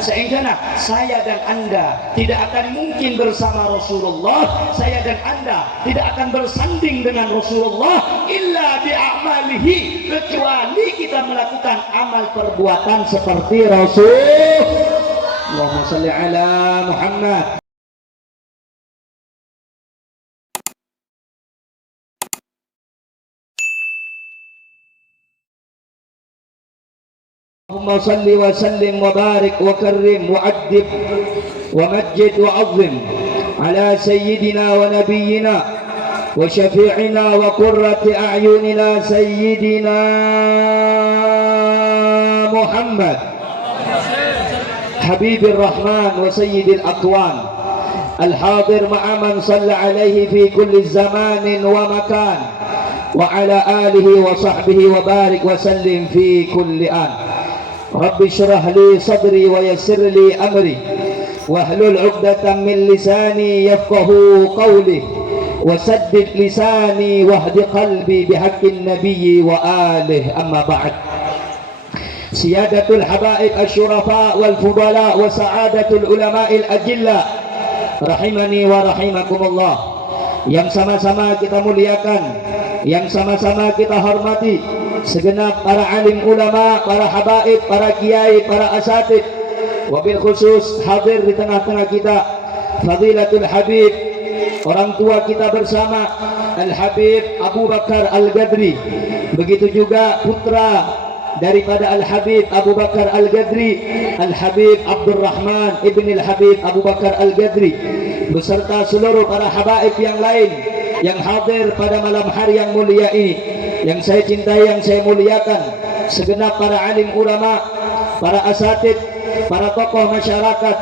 Sehingga saya dan Anda tidak akan mungkin bersama Rasulullah, saya dan Anda tidak akan bersanding dengan Rasulullah illa bi'amalihi, kecuali kita melakukan amal perbuatan seperti Rasul. Allahumma salli ala Muhammad. اللهم صل وسلم وبارك وكرم وعذب ومجد وعظم على سيدنا ونبينا وشفيعنا وقرة أعيننا سيدنا محمد حبيب الرحمن وسيد الأكوان الحاضر مع من صلى عليه في كل زمان ومكان وعلى آله وصحبه وبارك وسلم في كل آن. رب اشرح لي صدري ويسر لي أمري واحلل عقدة من لساني يفقه قولي وسدد لساني واهد قلبي بحق النبي وآله. أما بعد، سيادة الحبائب الشرفاء والفضلاء وسعادة العلماء الأجلاء rahimani wa rahimakumullah, yang sama-sama kita muliakan, yang sama-sama kita hormati, segenap para alim ulama, para habaib, para kiai, para asatid, wabil khusus hadir di tengah-tengah kita Fadilatul Habib, orang tua kita bersama Al-Habib Abu Bakar Al-Gadri, begitu juga putra daripada Al-Habib Abu Bakar Al-Gadri, Al-Habib Abdurrahman ibn Al-Habib Abu Bakar Al-Gadri, beserta seluruh para habaib yang lain yang hadir pada malam hari yang mulia ini, yang saya cintai, yang saya muliakan, segenap para alim ulama, para asatid, para tokoh masyarakat,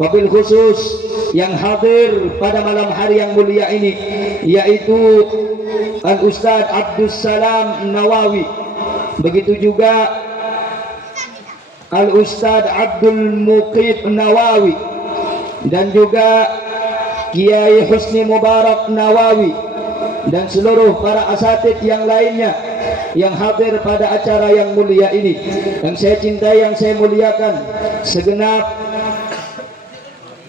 wabil khusus yang hadir pada malam hari yang mulia ini, yaitu Al-Ustaz Abdus Salam Nawawi, begitu juga Al-Ustaz Abdul Muqid Nawawi, dan juga Kiai Husni Mubarak Nawawi, dan seluruh para asatid yang lainnya yang hadir pada acara yang mulia ini, yang saya cintai, yang saya muliakan, segenap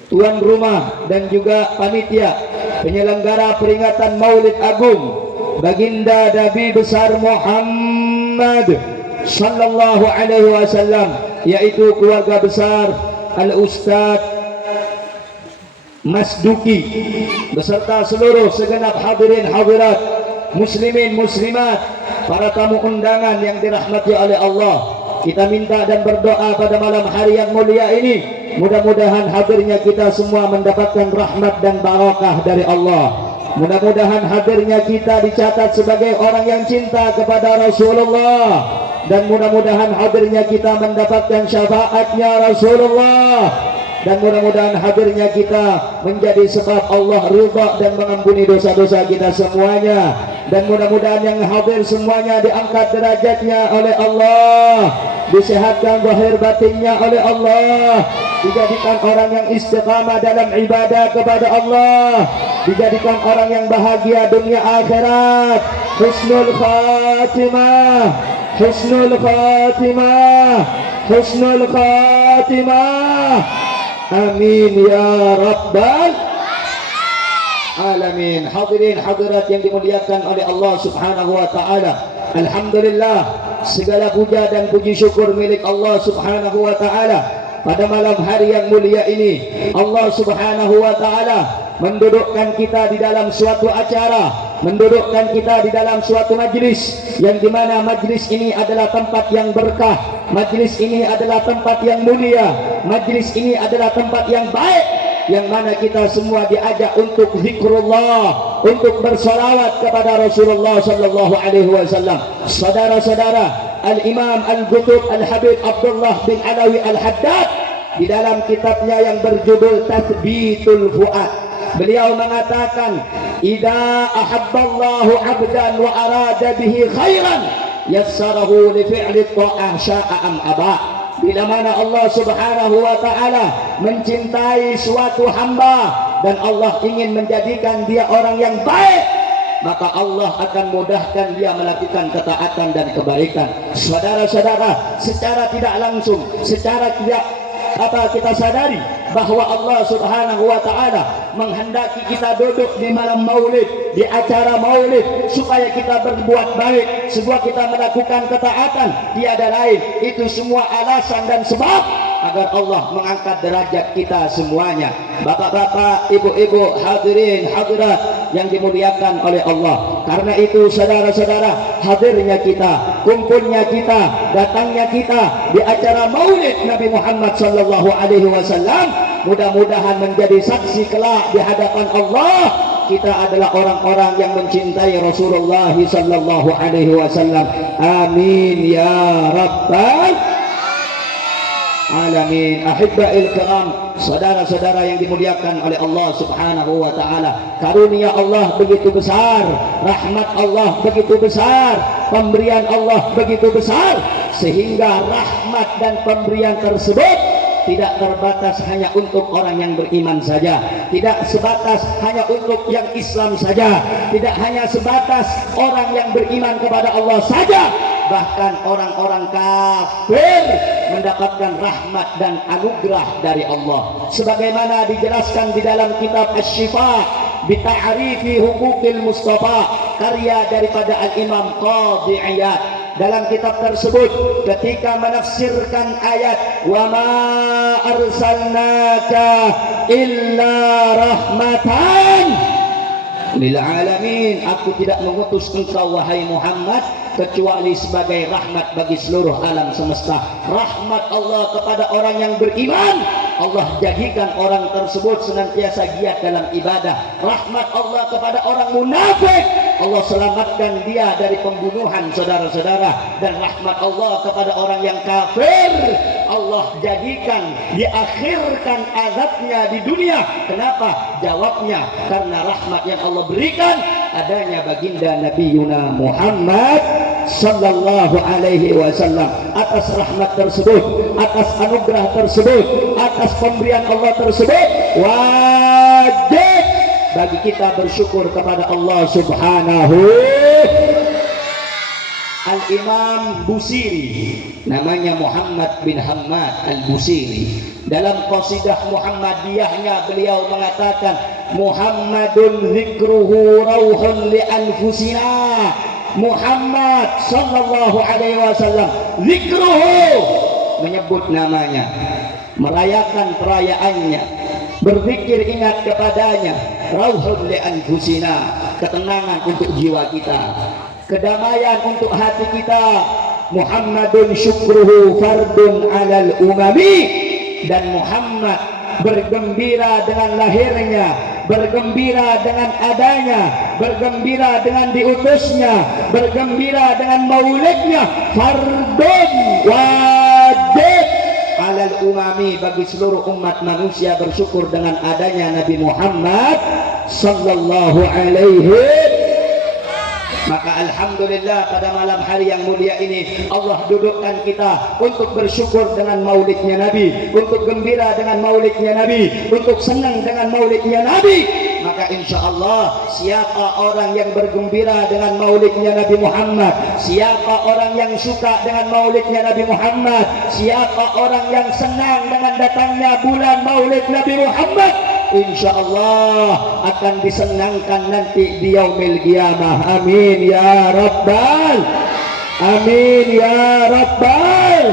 tuan rumah dan juga panitia penyelenggara peringatan Maulid Agung Baginda Nabi besar Muhammad sallallahu alaihi wasallam, yaitu keluarga besar Al-Ustaz Mas Duki beserta seluruh segenap hadirin hadirat, muslimin muslimat, para tamu undangan yang dirahmati oleh Allah. Kita minta dan berdoa pada malam hari yang mulia ini, mudah-mudahan hadirnya kita semua mendapatkan rahmat dan barakah dari Allah. Mudah-mudahan hadirnya kita dicatat sebagai orang yang cinta kepada Rasulullah, dan mudah-mudahan hadirnya kita mendapatkan syafaatnya Rasulullah, dan mudah-mudahan hadirnya kita menjadi sebab Allah ridha dan mengampuni dosa-dosa kita semuanya, dan mudah-mudahan yang hadir semuanya diangkat derajatnya oleh Allah, disehatkan zahir batinnya oleh Allah, dijadikan orang yang istiqamah dalam ibadah kepada Allah, dijadikan orang yang bahagia dunia akhirat, husnul khatimah, husnul khatimah, husnul khatimah. Amin ya rabbal alamin. Hadirin hadirat yang dimuliakan oleh Allah subhanahu wa ta'ala, alhamdulillah, segala puja dan puji syukur milik Allah subhanahu wa ta'ala. Pada malam hari yang mulia ini, Allah subhanahu wa ta'ala mendudukkan kita di dalam suatu acara, mendudukkan kita di dalam suatu majlis, yang dimana majlis ini adalah tempat yang berkah, majlis ini adalah tempat yang mulia, majlis ini adalah tempat yang baik, yang mana kita semua diajak untuk zikrullah, untuk bersolawat kepada Rasulullah sallallahu alaihi wasallam. Saudara-saudara, Al-Imam Al-Qutub Al-Habib Abdullah bin Alawi Al-Haddad di dalam kitabnya yang berjudul Tathbitul Fuad, beliau mengatakan, idza ahabballahu 'abdan wa arada bihi khairan yassarahu li fi'li ta'ah sya'a am aba. Bila mana Allah subhanahu wa ta'ala mencintai suatu hamba dan Allah ingin menjadikan dia orang yang baik, maka Allah akan mudahkan dia melakukan ketaatan dan kebaikan. Saudara-saudara, secara tidak langsung, secara tidak Betapa kita sadari bahwa Allah Subhanahu wa taala menghendaki kita duduk di malam Maulid, di acara Maulid, supaya kita berbuat baik, sebuah kita melakukan ketaatan, tiada lain itu semua alasan dan sebab agar Allah mengangkat derajat kita semuanya. Bapak-bapak, ibu-ibu, hadirin hadirat yang dimuliakan oleh Allah. Karena itu saudara-saudara, hadirnya kita, kumpulnya kita, datangnya kita di acara Maulid Nabi Muhammad sallallahu alaihi wasallam mudah-mudahan menjadi saksi kelak di hadapan Allah kita adalah orang-orang yang mencintai Rasulullah sallallahu alaihi wasallam. Amin ya rabbal alamin. Ahibba'il kiram, saudara-saudara yang dimuliakan oleh Allah Subhanahu wa taala, karunia Allah begitu besar, rahmat Allah begitu besar, pemberian Allah begitu besar, sehingga rahmat dan pemberian tersebut tidak terbatas hanya untuk orang yang beriman saja, tidak sebatas hanya untuk yang Islam saja, tidak hanya sebatas orang yang beriman kepada Allah saja, bahkan orang-orang kafir mendapatkan rahmat dan anugerah dari Allah, sebagaimana dijelaskan di dalam kitab Asy-Syifa bi Ta'rifi Huquqil Mustafa, karya daripada Al-Imam Qadhi Iyad. Dalam kitab tersebut ketika menafsirkan ayat wa ma arsalnaka illa rahmatan lil alamin, aku tidak mengutus engkau wahai Muhammad kecuali sebagai rahmat bagi seluruh alam semesta. Rahmat Allah kepada orang yang beriman, Allah jadikan orang tersebut senantiasa giat dalam ibadah. Rahmat Allah kepada orang munafik, Allah selamatkan dia dari pembunuhan saudara-saudara. Dan rahmat Allah kepada orang yang kafir, Allah jadikan diakhirkan azabnya di dunia. Kenapa? Jawabnya karena rahmat yang Allah berikan adanya baginda Nabi Yuna Muhammad sallallahu alaihi wasallam. Atas rahmat tersebut, atas anugerah tersebut, atas pemberian Allah tersebut, wajib bagi kita bersyukur kepada Allah Subhanahu. Al-Imam Busiri, namanya Muhammad bin Hamad Al-Busiri, dalam qasidah Muhammadiyahnya beliau mengatakan Muhammadun zikruhu rauhun li anfusina. Muhammad sallallahu alaihi wasallam, zikruhu, menyebut namanya, merayakan perayaannya, berzikir ingat kepadanya, rauhun li anfusina, ketenangan untuk jiwa kita, kedamaian untuk hati kita. Muhammadun syukruhu fardun alal umami, dan Muhammad bergembira dengan lahirnya, bergembira dengan adanya, bergembira dengan diutusnya, bergembira dengan maulidnya, fardun, wajib alal umami, bagi seluruh umat manusia bersyukur dengan adanya Nabi Muhammad sallallahu alaihi. Maka alhamdulillah pada malam hari yang mulia ini Allah dudukkan kita untuk bersyukur dengan maulidnya Nabi, untuk gembira dengan maulidnya Nabi, untuk senang dengan maulidnya Nabi. Maka insya Allah siapa orang yang bergembira dengan maulidnya Nabi Muhammad, siapa orang yang suka dengan maulidnya Nabi Muhammad, siapa orang yang senang dengan datangnya bulan maulid Nabi Muhammad, insya Allah akan disenangkan nanti di yaumil qiyamah. Amin ya rabbal, amin ya rabbal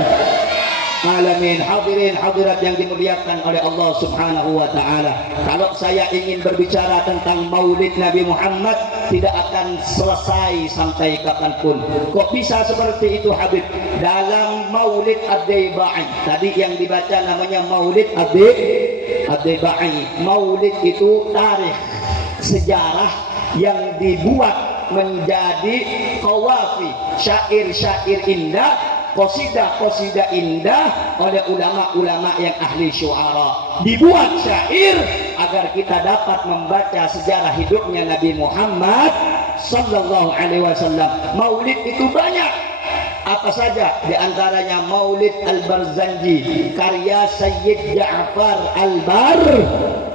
alamin. Hadirin hadirat yang dimuliakan oleh Allah Subhanahu wa taala, kalau saya ingin berbicara tentang maulid Nabi Muhammad tidak akan selesai sampai kapanpun. Kok bisa seperti itu Habib? Dalam maulid Ad-Daibai tadi yang dibaca namanya maulid Ad-Daibai. Maulid itu tarikh, sejarah yang dibuat menjadi qawafi, syair-syair indah, qasidah-qasidah indah oleh ulama-ulama yang ahli syuara. Dibuat syair agar kita dapat membaca sejarah hidupnya Nabi Muhammad sallallahu alaihi wasallam. Maulid itu banyak. Apa saja? Di antaranya Maulid Al-Barzanji, karya Sayyid Ja'far Al-Barzanji.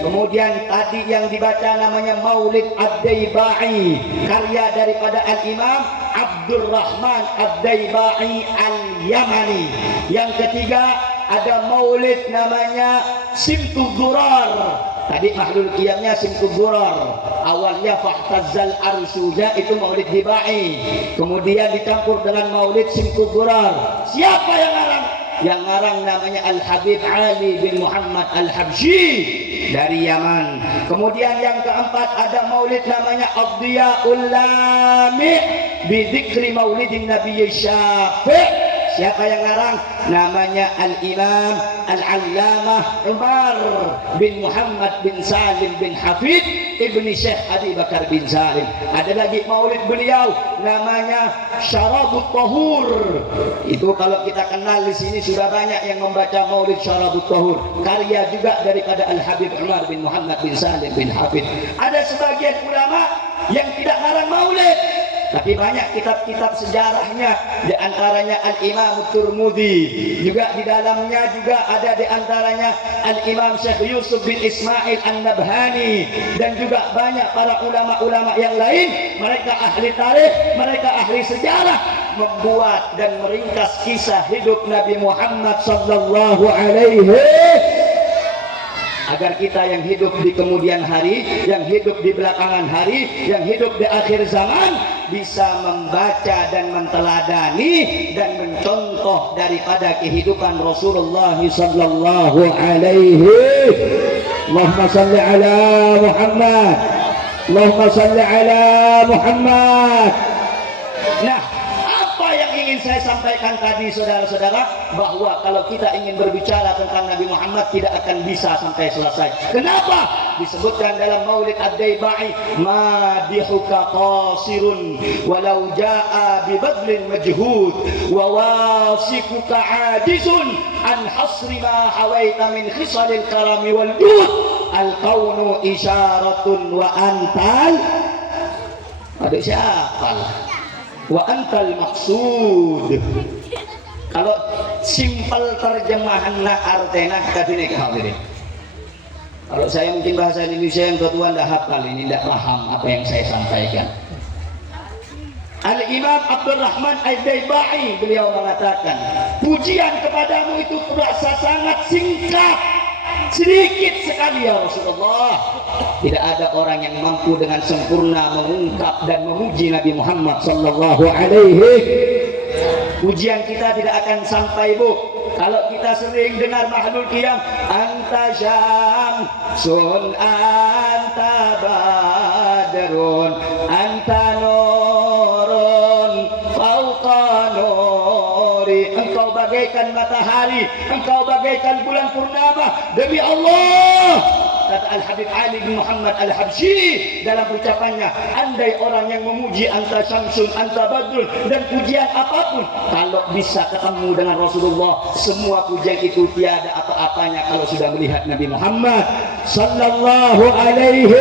Kemudian tadi yang dibaca namanya Maulid Ad-Daibai, karya daripada Al-Imam Abdurrahman Ad-Daibai Al-Yamani. Yang ketiga ada maulid namanya Simtud Durar. Tadi mahlul qiyamnya Simtud Durar. Awalnya Fahtazzal Arsuja, itu maulid Dibai. Kemudian dicampur dengan maulid Simtud Durar. Siapa yang ngarang? Yang ngarang namanya Al-Habib Ali bin Muhammad Al-Habsyi dari Yaman. Kemudian yang keempat ada maulid namanya Ad-Diya'ul Lami' bi dzikri maulidin Nabi Syafi'. Siapa yang ngarang? Namanya Al-Imam Al-Allamah Umar bin Muhammad bin Salim bin Hafid Ibni Syekh Abi Bakar bin Salim. Ada lagi maulid beliau namanya Syarabut Tahur. Itu kalau kita kenal di sini sudah banyak yang membaca maulid Syarabut Tahur. Karya juga daripada Al-Habib Umar bin Muhammad bin Salim bin Hafid. Ada sebagian ulama yang tidak ngarang maulid, tapi banyak kitab-kitab sejarahnya, di antaranya Al-Imam Tirmidzi, juga di dalamnya juga ada di antaranya Al-Imam Syekh Yusuf bin Ismail An-Nabhani, dan juga banyak para ulama-ulama yang lain. Mereka ahli tarikh, mereka ahli sejarah, membuat dan meringkas kisah hidup Nabi Muhammad sallallahu alaihi, agar kita yang hidup di kemudian hari, yang hidup di belakangan hari, yang hidup di akhir zaman bisa membaca dan menteladani dan mencontoh daripada kehidupan Rasulullah sallallahu alaihi. Allahumma salli ala Muhammad. Allahumma salli ala Muhammad. Nah, ingin saya sampaikan tadi saudara-saudara, bahwa kalau kita ingin berbicara tentang Nabi Muhammad tidak akan bisa sampai selesai. Kenapa? Disebutkan dalam Maulid Ad-Daibai, madihuka qasirun walau jaa bi badlin majhud wa wasifuka ajizun an hasri ma hawaita min khisalil karami wal jud al-kaunu isyaratun wa antal. Ada siapa? Wa antal maksud. Kalau simpel terjemahan artena kita ini kehadirin. Kalau saya mungkin bahasa Indonesia yang ketua tidak hafal ini, tidak paham apa yang saya sampaikan. Al-Imam Abdurrahman Ad-Daibai beliau mengatakan, pujian kepadamu itu terasa sangat singkat, sedikit sekali ya Rasulullah. Tidak ada orang yang mampu dengan sempurna mengungkap dan memuji Nabi Muhammad sallallahu alaihi. Pujian kita tidak akan sampai, Bu, kalau kita sering dengar mahlul qiyam, anta syamsun anta badrun anta nurun fauqa nuri. Engkau bagaikan matahari, engkau bagaikan bulan purnama. Demi Allah, kata Al-Habib Ali bin Muhammad Al-Habsyi dalam ucapannya, andai orang yang memuji anta syamsun anta badrun dan pujian apapun, kalau bisa ketemu dengan Rasulullah, semua pujian itu tiada apa-apanya kalau sudah melihat Nabi Muhammad sallallahu alaihi.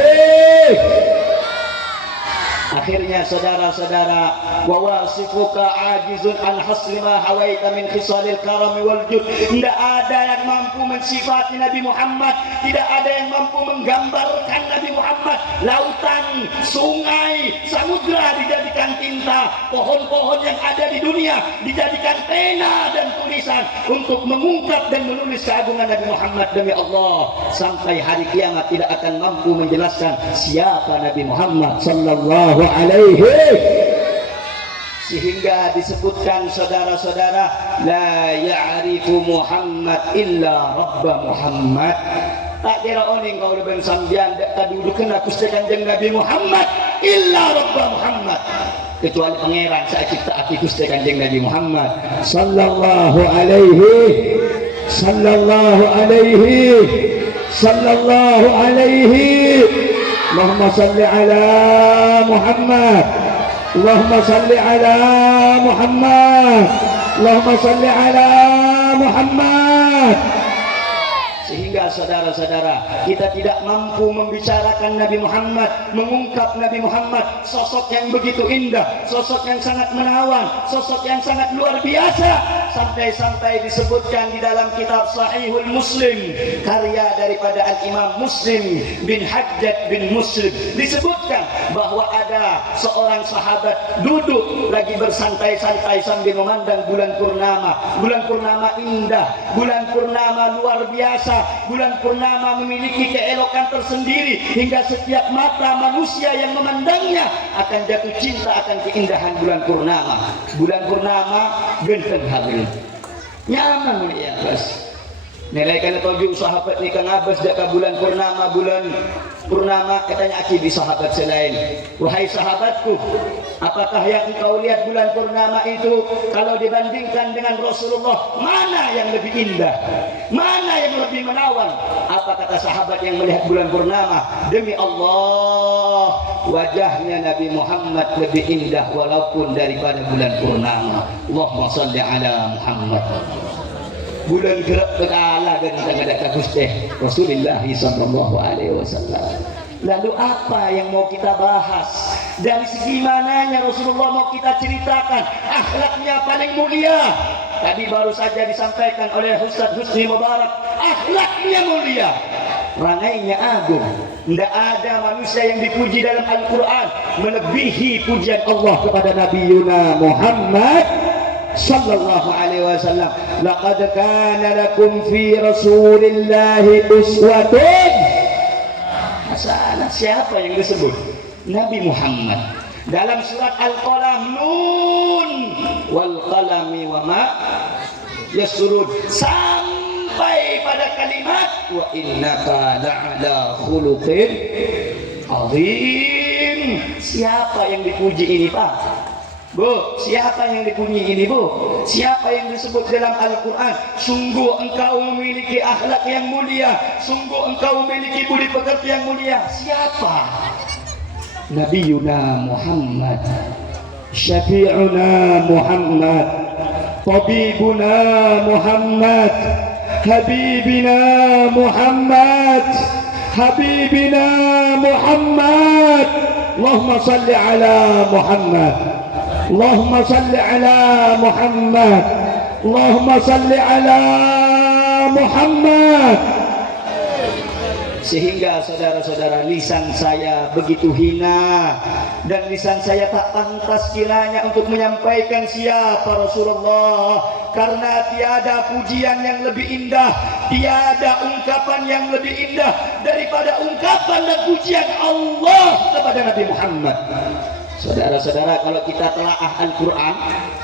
Akhirnya saudara-saudara, wa wasifuka ajizun an hasri ma hawaita min khisalil karami wal jud. Tidak ada yang mampu mensifati Nabi Muhammad, tidak ada yang mampu menggambarkan Nabi Muhammad. Lautan, sungai, samudra dijadikan tinta, pohon-pohon yang ada di dunia dijadikan pena dan tulisan untuk mengungkap dan menulis keagungan Nabi Muhammad. Demi Allah, sampai hari kiamat tidak akan mampu menjelaskan siapa Nabi Muhammad sallallahu alaihi. Sehingga disebutkan saudara-saudara, la ya'rifu Muhammad illa Rabba Muhammad. Tak kira oning kau lebih sambian tak duduk kena kusti kanjeng Nabi Muhammad illa Rabba Muhammad, kecuali pangeran saya cipta aki kusti kanjeng Nabi Muhammad sallallahu alaihi sallallahu alaihi sallallahu alaihi. Allahumma salli ala Muhammad. Allahumma salli ala Muhammad. Allahumma salli ala Muhammad. Sehingga Sehingga saudara-saudara, kita tidak mampu membicarakan Nabi Muhammad, mengungkap Nabi Muhammad, sosok yang begitu indah, sosok yang sangat menawan, sosok yang sangat luar biasa, sampai-sampai disebutkan di dalam kitab Sahihul Muslim, karya daripada Al-Imam Muslim bin Hajjaj bin Muslim, disebutkan bahwa ada seorang sahabat duduk lagi bersantai-santai sambil memandang bulan purnama. Bulan purnama indah, bulan purnama luar biasa, bulan purnama memiliki keelokan tersendiri hingga setiap mata manusia yang memandangnya akan jatuh cinta akan keindahan bulan purnama. Bulan purnama genteng hadirin, nyaman ya bos. Nilai kana tujuh sahabat ni kang abas dak bulan purnama katanya akibi sahabat selain. Wahai sahabatku, apakah yang engkau lihat bulan purnama itu kalau dibandingkan dengan Rasulullah, mana yang lebih indah? Mana yang lebih menawan? Apa kata sahabat yang melihat bulan purnama? Demi Allah, wajahnya Nabi Muhammad lebih indah walaupun daripada bulan purnama. Allahumma salli ala Muhammad. Bulan gerak berkala dan sangat Gusti Rasulullah sallallahu alaihi wasallam. Lalu apa yang mau kita bahas? Dari segi mananya Rasulullah mau kita ceritakan? Akhlaknya paling mulia. Tadi baru saja disampaikan oleh Ustaz Husni Mubarak, akhlaknya mulia, rangainya agung. Tidak ada manusia yang dipuji dalam Al-Quran melebihi pujian Allah kepada Nabi Yuna Muhammad sallallahu alaihi wasallam. Laqad kana lakum fi Rasulillahi uswatun hasanah. Siapa yang disebut? Nabi Muhammad. Dalam surat Al-Qalam, nun wal qalami wa ma yasrun, sampai pada kalimat wa innaka la'ala khuluqin azim. Siapa yang dipuji ini Pak? Bu, siapa yang dipuji ini Bu? Siapa yang disebut dalam Al-Quran? Sungguh engkau memiliki akhlak yang mulia, sungguh engkau memiliki budi pekerti yang mulia. Siapa? Nabi Yuna Muhammad, Syafi'una Muhammad, Tabibuna Muhammad, Habibina Muhammad, Habibina Muhammad. Allahumma salli ala Muhammad, Allahumma salli ala Muhammad, Allahumma salli ala Muhammad. Sehingga saudara-saudara, lisan saya begitu hina dan lisan saya tak pantas kiranya untuk menyampaikan siapa Rasulullah, karena tiada pujian yang lebih indah, tiada ungkapan yang lebih indah daripada ungkapan dan pujian Allah kepada Nabi Muhammad. Saudara-saudara, kalau kita telaah Al-Quran,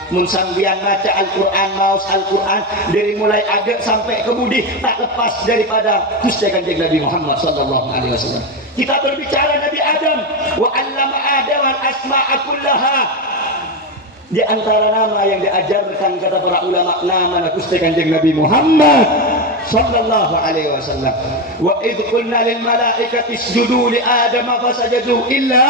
munsambian baca Al-Quran, maus Al-Quran, dari mulai agak sampai ke budi, tak lepas daripada Gusti Kanjeng Nabi Muhammad sallallahu alaihi wasallam. Kita berbicara Nabi Adam, wa 'allama Adam al-asma'a kullaha. Di antara nama yang diajarkan kata para ulama, nama Gusti Kanjeng Nabi Muhammad sallallahu alaihi wasallam. Wa idh qulna lil malaikati isjudu li Adam fasajadu illa.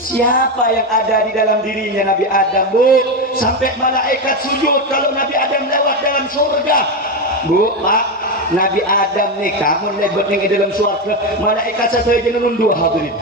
Siapa yang ada di dalam dirinya Nabi Adam, Bu? Sampai malaikat sujud kalau Nabi Adam lewat dalam surga. Bu, Pak, Nabi Adam nih, kamu lewat di dalam surga, malaikat satu aja nunduh hadirin.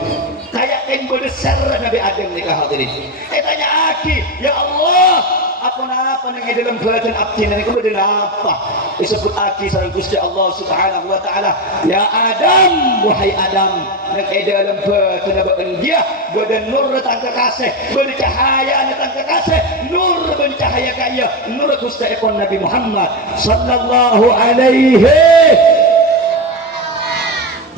Kayak yang besar Nabi Adam nih hadirin. Tanya aki, ya Allah, apa-apa yang dalam kelihatan abdi ini kemudian apa? Disebut aki sareng Gusti Allah Subhanahu wa taala. Ya Adam, wahai Adam, yang dalam ketenagaan dia badan nur datang ke kasih, bercahaya datang ke kasih, nur bercahaya kaya, nur Gusti Nabi Muhammad sallallahu alaihi.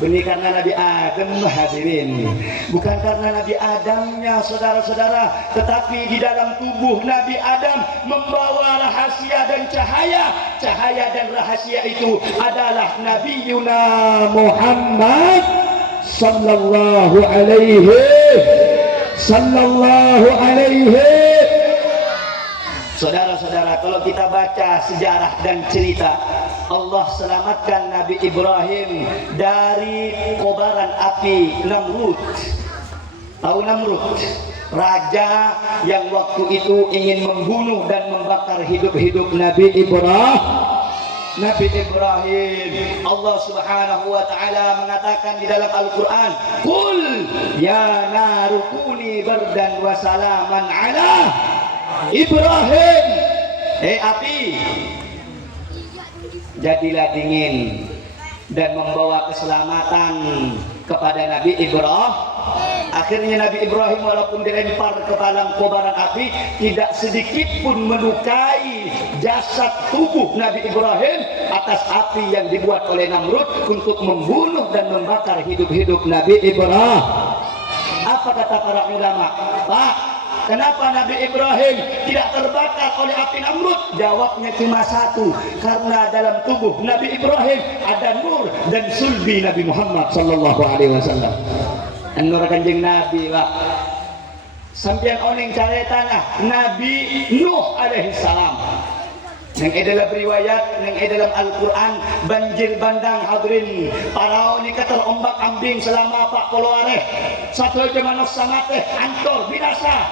Ini karena Nabi Adam hadirin, bukan karena Nabi Adamnya saudara-saudara, tetapi di dalam tubuh Nabi Adam membawa rahasia dan cahaya. Cahaya dan rahasia itu adalah Nabi Yuna Muhammad sallallahu alaihi Saudara-saudara, kalau kita baca sejarah dan cerita, Allah selamatkan Nabi Ibrahim dari kobaran api Namrud. Tahu Namrud? Raja yang waktu itu ingin membunuh dan membakar hidup-hidup Nabi Ibrahim. Nabi Ibrahim. Allah Subhanahu wa taala mengatakan di dalam Al-Qur'an, "Qul ya naru kuni bardan wa salaman ala Ibrahim." Api, jadilah dingin dan membawa keselamatan kepada Nabi Ibrahim. Akhirnya Nabi Ibrahim walaupun dilempar ke dalam kobaran api, tidak sedikit pun melukai jasad tubuh Nabi Ibrahim atas api yang dibuat oleh Namrud untuk membunuh dan membakar hidup-hidup Nabi Ibrahim. Apa kata para ulama? Pak, kenapa Nabi Ibrahim tidak terbakar oleh api Namrud? Jawabnya cuma satu, karena dalam tubuh Nabi Ibrahim ada nur dan sulbi Nabi Muhammad sallallahu alaihi wasallam. Nur kanjeng Nabi, Pak. Sampian oning caretana Nabi Nuh alaihi salam. Nang dalam riwayat, nang dalam Al-Quran, banjir bandang hadirin parao ni katal ombak ambing selama 40 hari. Satu zaman sangat ancor binasa.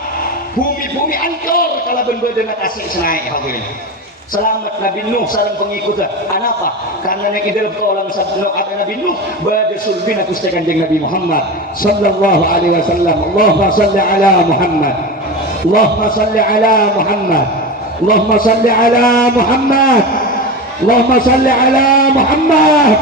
Bumi ancor kalau bener-bener asik senai hadirin. Selamat Nabi Nuh sareng pengikutnya. Kenapa? Karena yang dalam kaulang sabno kata Nabi Nuh bade sulbina Gusti Kanjeng Nabi Muhammad sallallahu alaihi wasallam. Allahumma salli ala Muhammad. Allahumma salli ala Muhammad. Allahumma salli ala Muhammad. Allahumma salli ala Muhammad.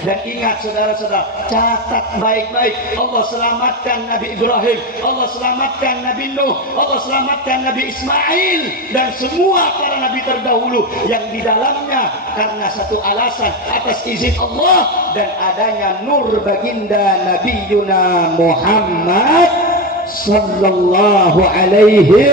Dan ingat saudara-saudara, catat baik-baik, Allah selamatkan Nabi Ibrahim, Allah selamatkan Nabi Nuh, Allah selamatkan Nabi Ismail dan semua para nabi terdahulu yang di dalamnya karena satu alasan, atas izin Allah dan adanya nur baginda Nabi Yuna Muhammad sallallahu alaihi.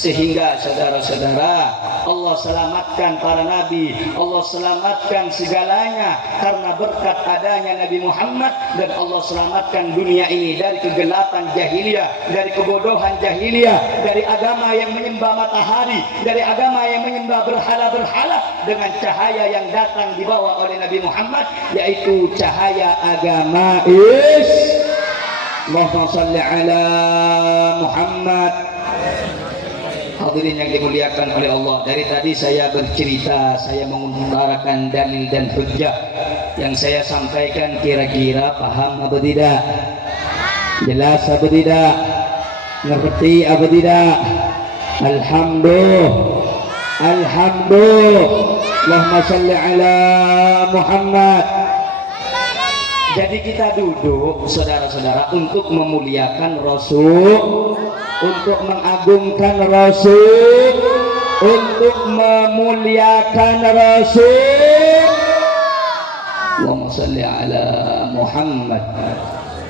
Sehingga saudara-saudara, Allah selamatkan para nabi, Allah selamatkan segalanya karena berkat adanya Nabi Muhammad, dan Allah selamatkan dunia ini dari kegelapan jahiliyah, dari kebodohan jahiliyah, dari agama yang menyembah matahari, dari agama yang menyembah berhala-berhala, dengan cahaya yang datang dibawa oleh Nabi Muhammad, yaitu cahaya agama Allahumma salli ala Muhammad. Hadirin yang dimuliakan oleh Allah, dari tadi saya bercerita, saya mengutarakan dalil dan hujjah yang saya sampaikan, kira-kira paham apa tidak? Jelas apa tidak? Ngerti apa tidak? Alhamdulillah. Allahumma salli ala Muhammad. Jadi kita duduk saudara-saudara untuk memuliakan Rasul, untuk mengagungkan Rasul, untuk memuliakan Rasul. Allahumma salli ala Muhammad.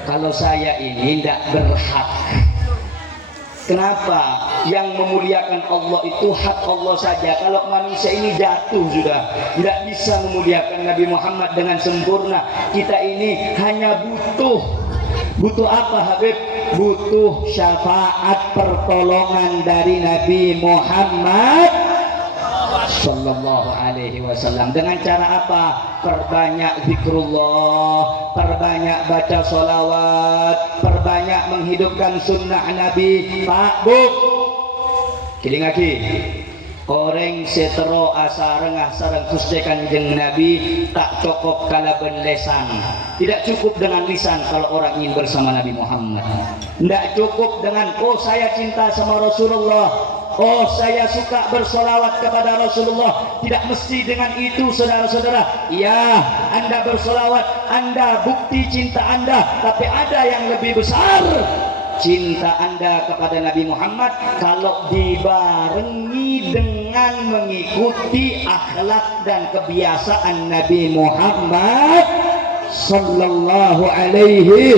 Kalau saya ini tidak berhak. Kenapa? Yang memuliakan Allah itu hak Allah saja. Kalau manusia ini jatuh sudah, tidak bisa memuliakan Nabi Muhammad dengan sempurna. Kita ini hanya butuh apa Habib? Butuh syafaat pertolongan dari Nabi Muhammad sallallahu alaihi wasallam. Dengan cara apa? Perbanyak zikrullah, perbanyak baca sholawat, perbanyak menghidupkan sunnah Nabi. Pak, Bu, kiling lagi. Koreng setero asa rengah sareng Gusti Kanjeng Nabi tak cukup kalaban lesan. Tidak cukup dengan lisan kalau orang ingin bersama Nabi Muhammad. Tidak cukup dengan saya cinta sama Rasulullah, saya suka bersolawat kepada Rasulullah. Tidak mesti dengan itu saudara-saudara. Ya, Anda bersolawat, Anda bukti cinta Anda, tapi ada yang lebih besar, cinta Anda kepada Nabi Muhammad kalau dibarengi dengan mengikuti akhlak dan kebiasaan Nabi Muhammad sallallahu alaihi.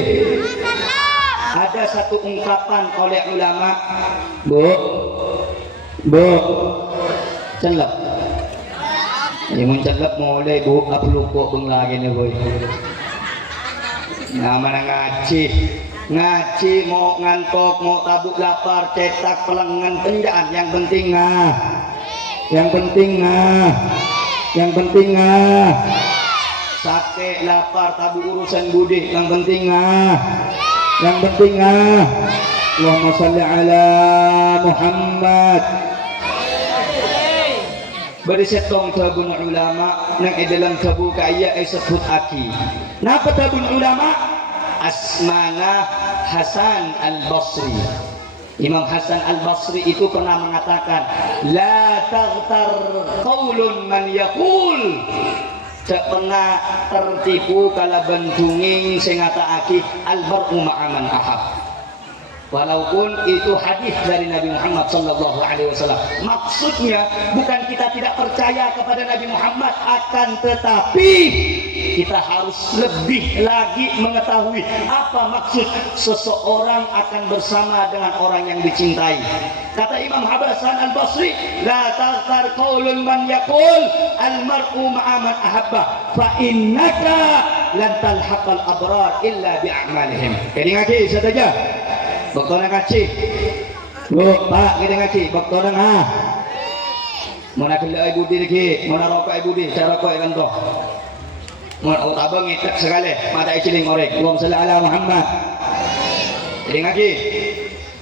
Ada satu ungkapan oleh ulama, Bu, celep. Yang mencelep mulai Bu, upload kok beng lagi nih boy. Nama ngaji mau ngantuk, mau tabuk lapar, cetak pelengan penjaan, yang penting sakit lapar tabuk urusan budi, yang penting Allahumma salli ala Muhammad. Beri setong tabun ulama nang edalam tabu kaya ay sebut aki. Napa tabun ulama? Asmana Hasan Al-Basri. Imam Hasan Al-Basri itu pernah mengatakan, la taghtar qaulun man yaqul. Tak pernah tertipu kala bentunging sing ngataake al-mar'u ma'aman ahab. Walaupun itu hadis dari Nabi Muhammad sallallahu alaihi wasallam. Maksudnya bukan kita tidak percaya kepada Nabi Muhammad, akan tetapi kita harus lebih lagi mengetahui apa maksud seseorang akan bersama dengan orang yang dicintai. Kata Imam Hasan Al-Basri, la taghtar qaulun man yaqul al-mar'u ma'a man ahabba fa innaka lan talhaqal abrar illa bi a'malihim. Jadi ngaji saja. Bakto nang ngaji. Bu, Pak, kita ngaji. Bakto nang ha. Mana kela ibu di lagi, mana rokok ibu di, cara rokok kan toh. Mana utabang itak sekali, mata iciling orek. Allahumma shalli ala Muhammad. Jadi ngaji.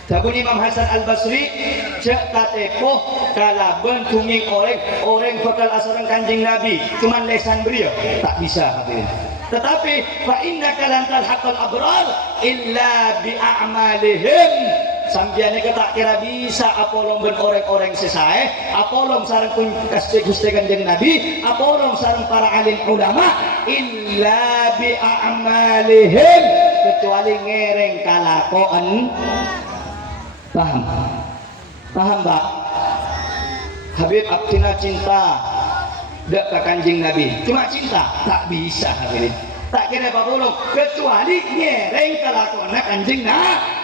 Sabun Imam Hasan Al-Basri cek tatepoh kala bentunging orang bakal asaran Kanjeng Nabi, cuman lesan beliau tak bisa hadirin. Tetapi fa innaka lan talhaqal abrar illa bi a'malihim. Sambiane ketak kira bisa apolong ben orang-orang sesae, apolong sareng pun Gusti Kanjeng Nabi, apolong sareng para alim ulama illa bi a'malihim, kecuali ngereng kalakoan. Paham? Paham, Pak? Habib Abdina cinta dak ke Kanjeng Nabi, cuma cinta tak bisa hadirin. Tak kira apa bolong kecuali ngereng kelakuan Kanjeng Nabi.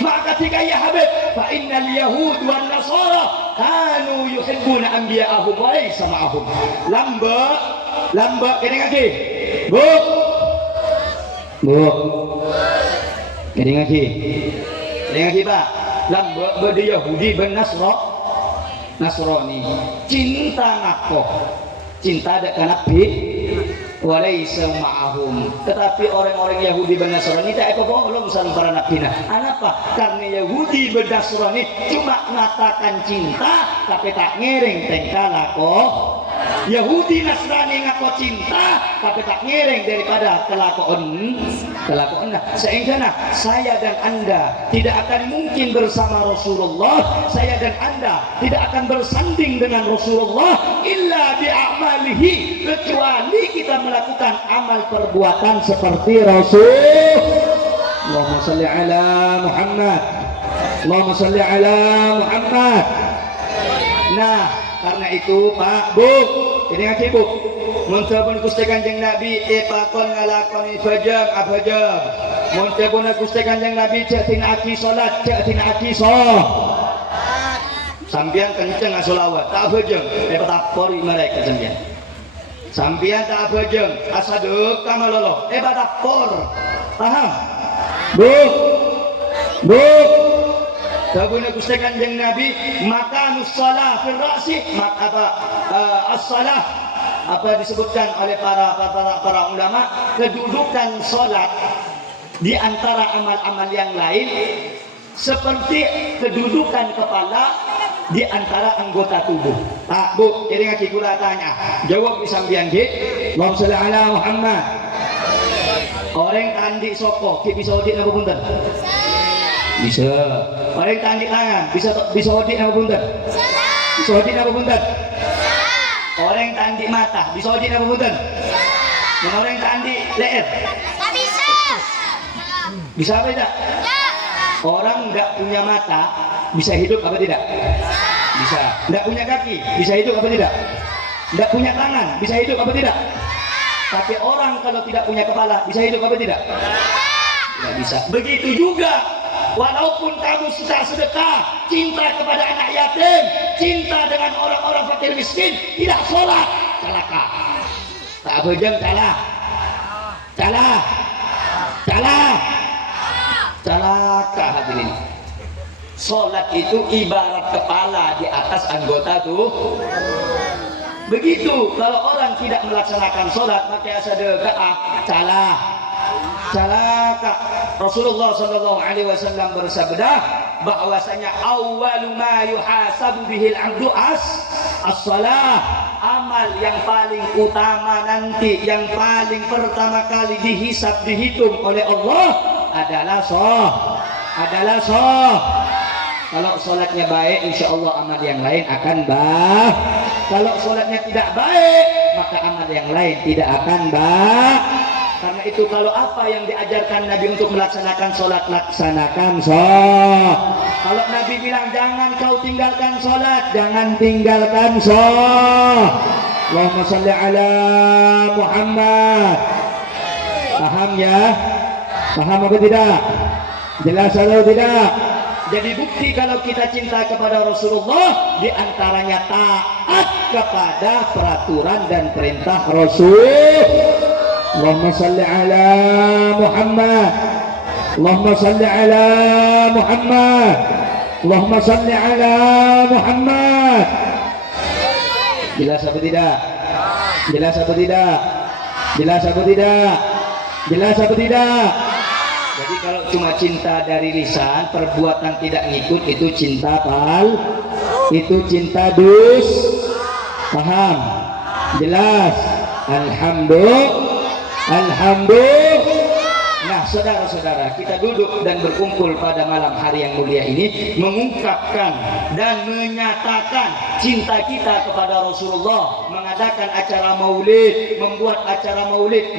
Maka ketika ya Habib, fa innal yahud wan nasara kanu yuhibbuna anbiya'ahum wa laysa ma'ahum. Lamba kene ngaji. Bu. Kene ngaji. Kene ngaji, Pak. Lamba bede Yahudi ben Nasrani cinta ngakoh, cinta ada Nabi walaysa ma'ahum. Tetapi orang-orang Yahudi dan Nasrani tak bolong sama para nabi. Kenapa? Karena Yahudi dan Nasrani cuma mengatakan cinta tapi tak ngiring tengkala kok. Yahudi Nasrani ngaku cinta tapi tak ngiring daripada kelakuan. Sehingga saya dan Anda tidak akan mungkin bersama Rasulullah, saya dan Anda tidak akan bersanding dengan Rasulullah illa bi'amalihi, kecuali kita melakukan amal perbuatan seperti Rasul. Allahumma salli ala Muhammad. Allahumma salli ala Muhammad. Nah, karena itu Pak, Bu, ini ngaji Bu. Muntahun Gusti Kanjeng Nabi pakon ngalakoni fajam afajam. Muntahun Gusti Kanjeng Nabi cek tina aki salat, cek tina aki salat. Sampian kenceng asolawat, tak fajam. Patapori mereka sampian. Sampian tak fajam, asaduk kamalolo. Patapor. Paham? Bu. Sabuna Gusti Kanjeng Nabi maka shalah fil ra'si, maka apa as-shalah apa disebutkan oleh para ulama, kedudukan salat di antara amal-amal yang lain seperti kedudukan kepala di antara anggota tubuh. Pak, Bu, jadi ngaji kula tanya, jawab di sambian nggih. Allahumma shalli ala Muhammad. Orang tandi soko, ki bisa odik napa punten? Bisa. Orang tandi tangan, bisa odik napa punten? Bisa odik napa punten? Orang tandi mata, bisa odik napa punten? Dan orang tandi leher? Tak bisa. Bisa apa tidak? Orang nggak punya mata, bisa hidup apa tidak? Bisa. Nggak punya kaki, bisa hidup apa tidak? Nggak punya tangan, bisa hidup apa tidak? Tapi orang kalau tidak punya kepala, bisa hidup apa tidak? Tidak bisa. Begitu juga, walaupun kamu sudah sedekah, cinta kepada anak yatim, cinta dengan orang-orang fakir miskin, tidak sholat, celaka. Tak bejeng celaka hadirin. Sholat itu ibarat kepala di atas anggota tuh. Begitu kalau orang tidak melaksanakan sholat maka sedekah calah. Rasulullah Shallallahu Alaihi Wasallam bersabda bahwasanya awwalu ma yuhasabu bihil abdu as-salah, amal yang paling utama nanti, yang paling pertama kali dihisab dihitung oleh Allah adalah Kalau sholatnya baik, insya Allah amal yang lain akan baik. Kalau sholatnya tidak baik, maka amal yang lain tidak akan baik. Karena itu kalau apa yang diajarkan Nabi untuk melaksanakan sholat, laksanakan sholat. Kalau Nabi bilang jangan kau tinggalkan sholat, jangan tinggalkan sholat. Allahumma salli ala Muhammad. Paham ya? Paham apa tidak? Jelas atau tidak? Jadi bukti kalau kita cinta kepada Rasulullah, diantaranya taat kepada peraturan dan perintah Rasul. Allahumma salli ala Muhammad. Allahumma salli ala Muhammad. Allahumma salli ala Muhammad. Jelas apa tidak? Jelas apa tidak? Jelas apa tidak? Jelas apa tidak? Jadi kalau cuma cinta dari lisan, perbuatan tidak ngikut, itu cinta itu cinta dus. Paham? Jelas? Alhamdulillah. Nah, saudara-saudara, kita duduk dan berkumpul pada malam hari yang mulia ini mengungkapkan dan menyatakan cinta kita kepada Rasulullah, mengadakan acara maulid, membuat acara maulid,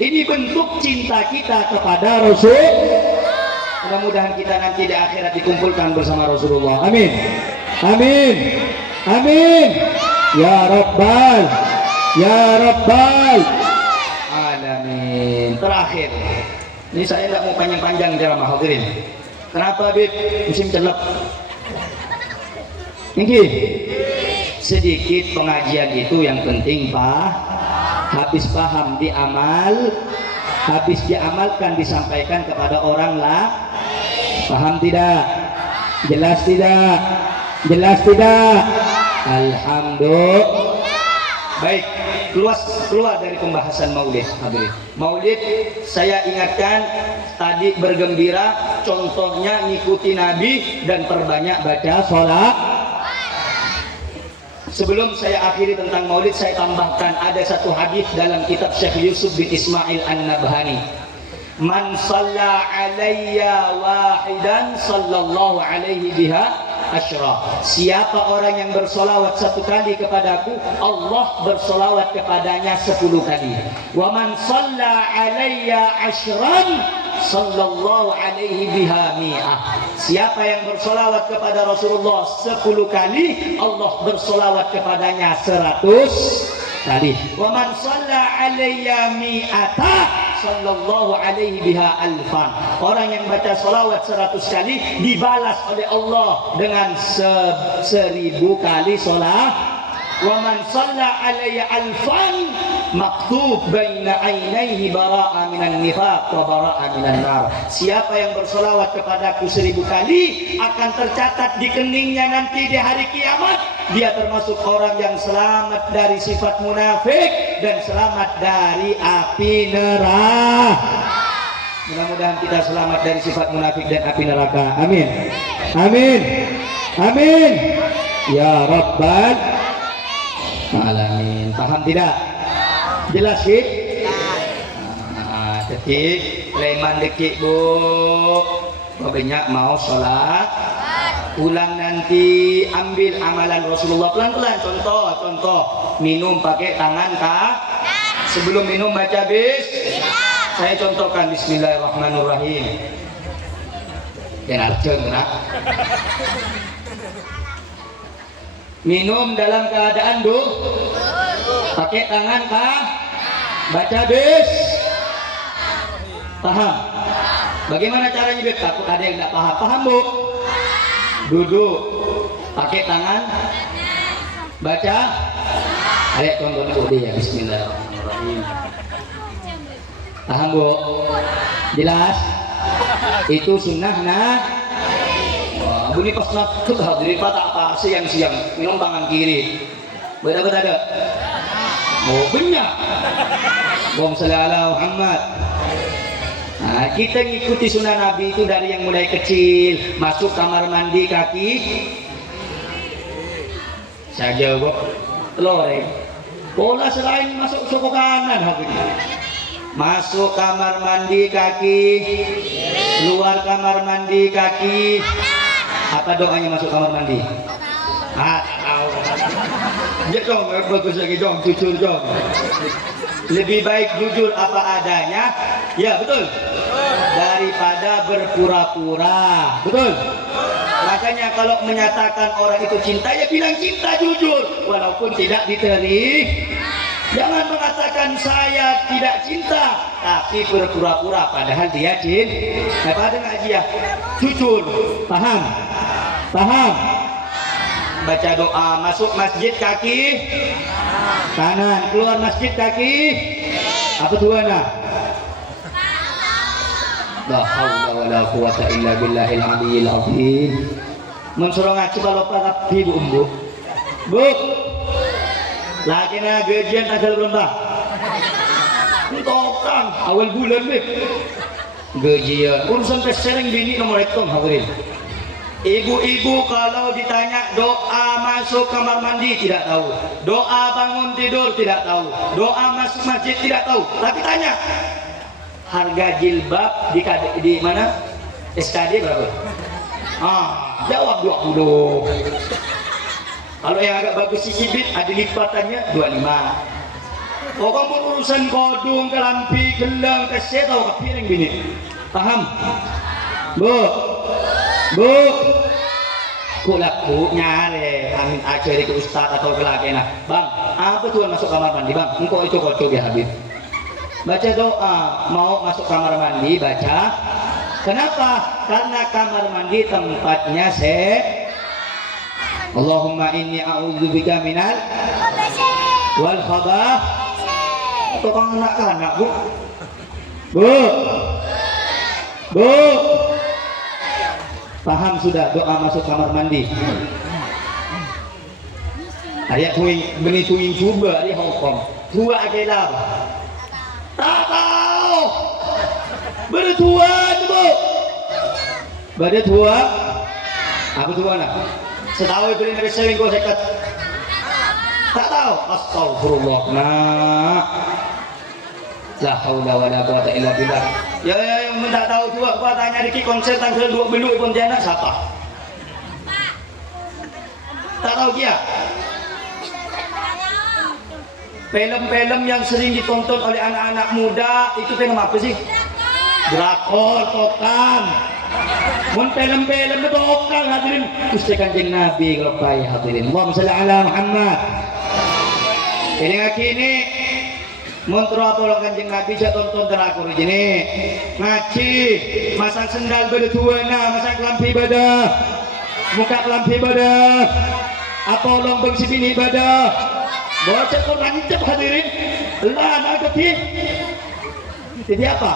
ini bentuk cinta kita kepada Rasul. Mudah-mudahan kita nanti di akhirat dikumpulkan bersama Rasulullah. Amin. Amin. Amin. Ya Rabbal Alamin. Terakhir, ini saya nggak mau panjang-panjang ceramah hadirin. Kenapa Bib? Musim celep. Ini sedikit pengajian itu yang penting habis paham diamal, habis diamalkan disampaikan kepada orang lah. Paham tidak? Jelas tidak? Jelas tidak? Alhamdulillah. Baik, keluar dari pembahasan maulid. Maulid saya ingatkan tadi bergembira, contohnya ngikuti Nabi dan perbanyak baca sholat. Sebelum saya akhiri tentang maulid, saya tambahkan ada satu hadis dalam kitab Syekh Yusuf bin Ismail An-Nabhani. Man shalla alayya wahidan sallallahu alaihi biha asyra. Siapa orang yang bersolawat satu kali kepadaku, Allah bersolawat kepadanya 10 kali. Wa man shalla alayya asyran sallallahu alaihi biha mi'ah. Siapa yang bersolawat kepada Rasulullah 10 kali, Allah bersolawat kepadanya 100 kali. Wa man shalla alayya mi'ata sallallahu alaihi biha alfan. Orang yang baca salawat 100 kali dibalas oleh Allah dengan 1000 kali salat. Wa man shalla alayya alfan maktub baina ainaihi bara'a minan nifaq wa bara'a minan nar. Siapa yang bersolawat kepadaku 1000 kali akan tercatat di keningnya nanti di hari kiamat, dia termasuk orang yang selamat dari sifat munafik dan selamat dari api neraka. Mudah-mudahan kita selamat dari sifat munafik dan api neraka. Amin. Amin. Amin. Ya Rabbal Alamin. Paham tidak? Jelas sih? Detik, leman dekik bu. Banyak mau sholat, ulang nanti, ambil amalan Rasulullah pelan-pelan. Contoh, minum pakai tangan kah? Sebelum minum baca saya contohkan Bismillahirrahmanirrahim. Jangan nak. Minum dalam keadaan pakai tangan kah? Baca paham? Bagaimana caranya Beb? Takut ada yang tidak paham. Paham Bu? Duduk, pakai tangan, baca. Ayo tonton dulu ya. Bismillahirrahmanirrahim. Paham Bu? Jelas? Itu sunnah Bunyi pas nakut hadirin patah apa siang-siang minum tangan kiri. Beda-beda ada. Oh benar. Allahumma shalli ala Muhammad. Nah, kita ngikuti sunnah Nabi itu dari yang mulai kecil, masuk kamar mandi kaki saja kok teloreng. Bola selain masuk soko kanan hadirin. Masuk kamar mandi kaki, keluar kamar mandi kaki. Apa doanya masuk kamar mandi? Tahu. Ya dong, bagus lagi dong, jujur dong. Lebih baik jujur apa adanya, ya betul. Daripada berpura-pura, betul. Makanya kalau menyatakan orang itu cinta, ya bilang cinta jujur, walaupun tidak diterima. Jangan mengatakan saya tidak cinta, tapi berpura-pura padahal dia cinta. Apa ada ngaji ya? Jujur, paham? Paham? Baca doa, masuk masjid kaki kanan, keluar masjid kaki apa tuana? La haula wala quwata illa billahil aliyil azim. Mensuruh ngaji kalau para ibu umbu. Bu. Lagi na gajian tanggal berapa? Tokang awal bulan nih. Gajian urusan pesering bini nomor itu hadirin. Ibu-ibu kalau ditanya doa masuk kamar mandi tidak tahu, doa bangun tidur tidak tahu, doa masuk masjid tidak tahu. Tapi tanya harga jilbab di mana? SKD berapa? Jawab 20. Kalau yang agak bagus sikit ada lipatannya 25. Oh kamu urusan kodung, kelampi, gelang, keset atau kepiring bini? Paham? Bu, kok laku nyare amin aja ke ustad atau ke lagi nah. Bang, apa tuan masuk kamar mandi bang? Engkau itu kocok ya Habib. Baca doa, mau masuk kamar mandi baca. Kenapa? Karena kamar mandi tempatnya Allahumma inni a'udzubika minal wal khabah. Tukang anak-anak bu, paham sudah doa masuk kamar mandi? Ayat beni tuing coba di Hong Kong. Tua agelar. Tak tahu. Bertua tu. Bertua. Apa tua nak? Setahu beri dari saya kau sekat. Tak tahu. Astagfirullah. Nah. La haula wala quwata illa billah. Ya yang tidak tahu juga gua tanya di konser tanggal 2 Beluk Pontianak siapa? Tak tahu dia. Film-film yang sering ditonton oleh anak-anak muda itu film apa sih? Drakor, Tokan. Mun film-film itu Tokan hadirin. Gusti Kanjeng Nabi kalau baik hadirin. Allahumma shalli ala Muhammad. Ini kini Montro tolong Kanjeng Nabi saya tonton drakor ini ngaji masang sendal bertuana masang kelampi ibadah muka kelampi ibadah apa lombong sipin ibadah baca Quran cep hadirin lah nak kepih jadi apa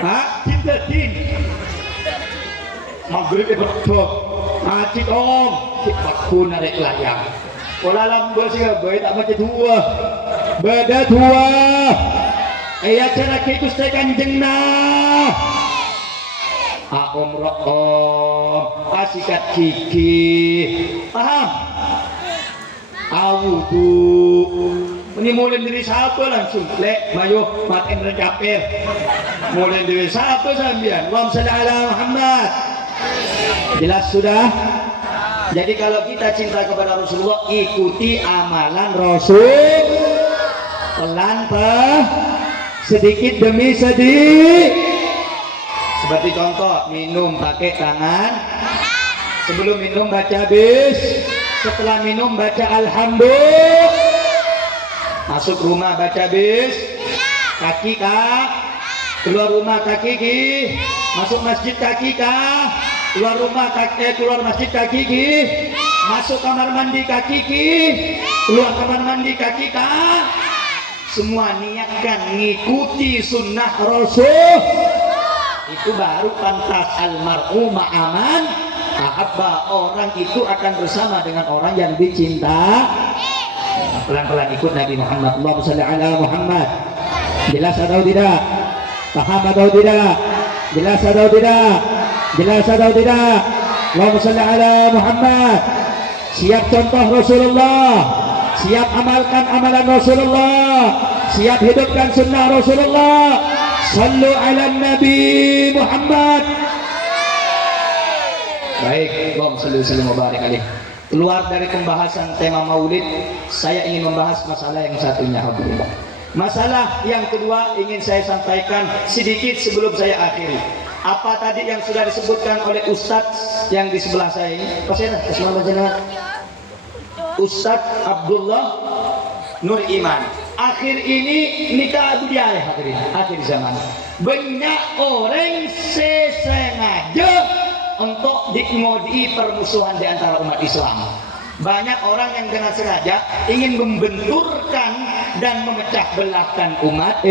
anak cinta din maghrib betul ngaji dong aku narik layang. Wala lambo siya, bayi tak macam tua. Beda tua. Ayah cara kikus tekan jengna. Om rokom, asikat kiki. Paham? Awudu. Ini mulai dari satu langsung. Lek, mayo, makin recapir. Mulai dari satu sambian. Allahumma shalli ala Muhammad. Jelas sudah? Jadi kalau kita cinta kepada Rasulullah, ikuti amalan Rasul. Pelan sedikit demi sedikit. Seperti contoh, minum pakai tangan. Sebelum minum baca bis. Setelah minum baca alhamdulillah. Masuk rumah baca bis. Kaki kah? Keluar rumah kaki ki. Masuk masjid kaki kah? Keluar rumah kaki, keluar masjid kaki ki, masuk kamar mandi kaki ki, keluar kamar mandi kaki ka. Semua niatkan ngikuti sunnah Rasul. itu baru pantas. Almar'u ma'aman ahabba, orang itu akan bersama dengan orang yang dicinta. Pelan-pelan ikut Nabi Muhammad. Allahumma shalli ala Muhammad. Jelas atau tidak? Paham atau tidak? Jelas atau tidak? Jelas atau tidak? Allahumma shalli ala Muhammad. Siap contoh Rasulullah, siap amalkan amalan Rasulullah, siap hidupkan sunnah Rasulullah. Sallu ala Nabi Muhammad. Baik, Allahumma shalli wa sallim wa barik alaih. Keluar dari pembahasan tema maulid, saya ingin membahas masalah yang satunya, hadirin. Masalah yang kedua ingin saya sampaikan sedikit sebelum saya akhiri. Apa tadi yang sudah disebutkan oleh Ustadz yang di sebelah saya ini? Ustadz Abdullah Nur Iman. Akhir ini nikah budaya, hadirin. Akhir zaman. Banyak orang sesengaja untuk dimodi permusuhan di antara umat Islam. Banyak orang yang dengan sengaja ingin membenturkan dan memecah belahkan umat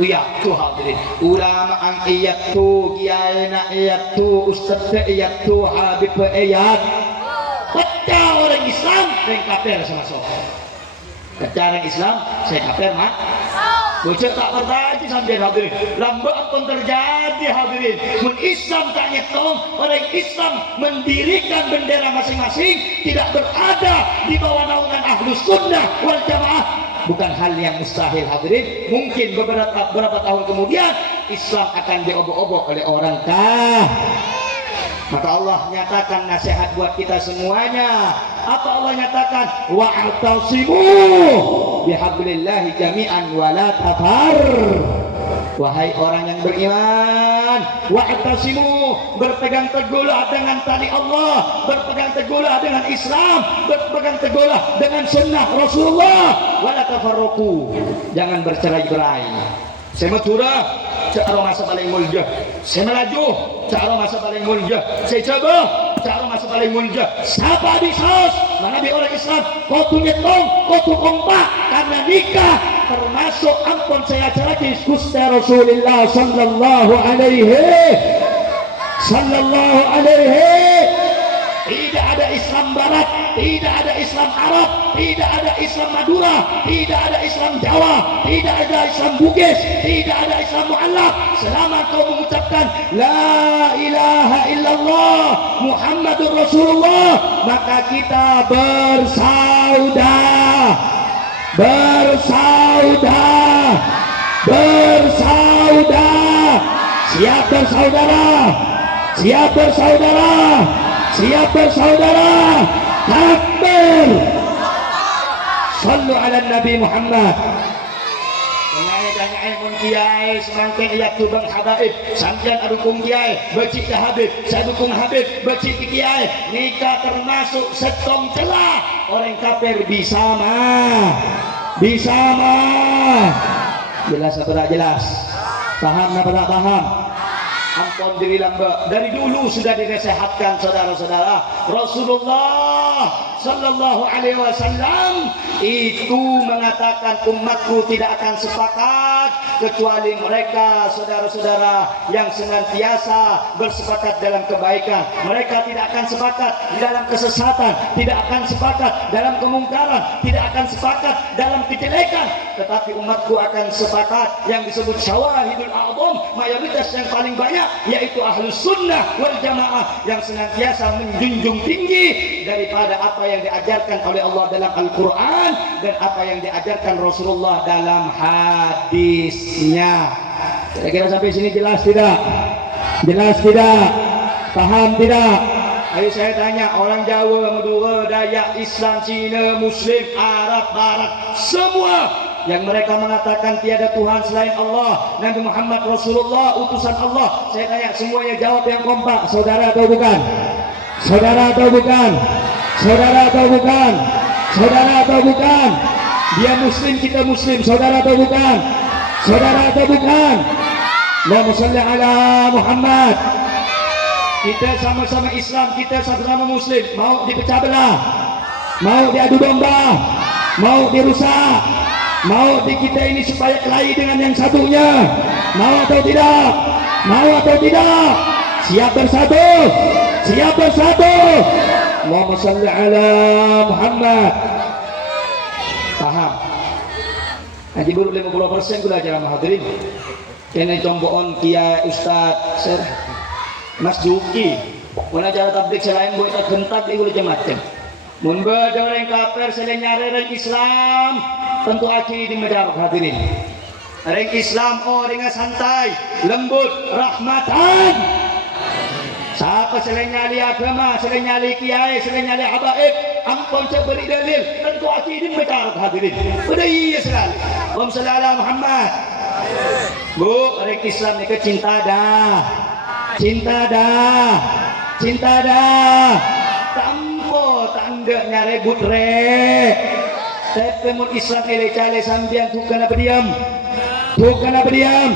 iya tuh hadirin. Ulama ang iyat tuh, kiai na iyat tuh, ustaz iyat tuh, habib iyat. Pecah orang Islam dan kafir sama-sama. Pecah orang Islam, saya kafir mak. Bocah tak terjadi sampai hadirin. Lambat pun terjadi hadirin. Mun Islam tak nyetong, orang Islam mendirikan bendera masing-masing, tidak berada di bawah naungan Ahlus Sunnah wal Jamaah. Bukan hal yang mustahil hadirin. Mungkin beberapa tahun kemudian Islam akan diobok-obok oleh orang Maka Allah nyatakan nasihat buat kita semuanya. Apa Allah nyatakan? Wa'tasimu bihablillahi jami'an wa la tafar. Wahai orang yang beriman, wa'tasimu, berpegang teguhlah dengan tali Allah, berpegang teguhlah dengan Islam, berpegang teguhlah dengan sunnah Rasulullah, wa la tafarraqu, jangan bercerai-berai. Saya maturah, cara masa paling mulia. Saya melaju, cara masa paling mulia. Saya coba, cara masa paling mulia. Siapa bisa? Mana di orang Islam? Kau tu nyetong, kau tu kompak, karena nikah termasuk ampun saya lagi Gusti Rasulullah sallallahu alaihi. Tidak ada Islam Barat, tidak ada Islam Arab, tidak ada Islam Madura, tidak ada Islam Jawa, tidak ada Islam Bugis, tidak ada Islam Mu'allaf. Selama kau mengucapkan La ilaha illallah Muhammadur Rasulullah, maka kita bersaudara. Siap bersaudara, siap bersaudara, siap bersaudara. Takbir. Sallu ala Nabi Muhammad. Penyanyi mun kiai semangkin iya tubang habaib, sampean dukung kiai, becik ke habib, saya dukung habib, becik ke kiai. Nikah termasuk setong celah. Orang kafir bisa mah. Jelas apa tak jelas? Paham apa tak paham? Ampun diri lamba. Dari dulu sudah dinasihatkan saudara-saudara. Rasulullah sallallahu alaihi wasallam itu mengatakan umatku tidak akan sepakat kecuali mereka saudara-saudara yang senantiasa bersepakat dalam kebaikan. Mereka tidak akan sepakat di dalam kesesatan, tidak akan sepakat dalam kemungkaran, tidak akan sepakat dalam kejelekan. Tetapi umatku akan sepakat yang disebut syawahidul a'zam, mayoritas yang paling banyak, yaitu Ahlus Sunnah wal Jamaah yang senantiasa menjunjung tinggi daripada apa yang diajarkan oleh Allah dalam Al-Quran dan apa yang diajarkan Rasulullah dalam hadisnya. Kira-kira sampai sini jelas tidak? Jelas tidak? Paham tidak? Ayo saya tanya, orang Jawa, Madura, Dayak, Islam, Cina, Muslim, Arab, Barat, semua yang mereka mengatakan tiada Tuhan selain Allah, Nabi Muhammad Rasulullah utusan Allah. Saya tanya semuanya jawab yang kompak, saudara atau bukan? Saudara atau bukan? Saudara atau bukan? Saudara atau bukan? Dia Muslim, kita Muslim, saudara atau bukan? Saudara atau bukan? Allahumma shalli ala Muhammad. Kita sama-sama Islam, kita sama-sama Muslim. Mau dipecah belah, mau diadu domba, mau dirusak, Mau di kita ini supaya kelahi dengan yang satunya? Mau atau tidak? Mau atau tidak? Siap bersatu? Siap bersatu? Allahumma salli ala Muhammad. Paham? Haji buruk 50% kula aja hadirin. Kene combon Kiai Ustaz Ser Mas Juki. Mana cara tablik selain buat gentak di ulu jemaat. Mun beda orang kafir selain nyari orang Islam tentu akhir di majar hadirin. Orang Islam orang santai, lembut, rahmatan. Siapa selain nyali agama, selain nyali kiai, selain nyali habaib, ampun cak beri dalil tentu akhir di majar hadirin. Udah iya sekali. Allahumma shalli ala Muhammad. Bu, orang Islam ni cinta dah. Cinta dah. Cinta dah. Tangga nyarebut re. Tapi mun Islam ele-cale sambian tu kena berdiam. Tu kena berdiam.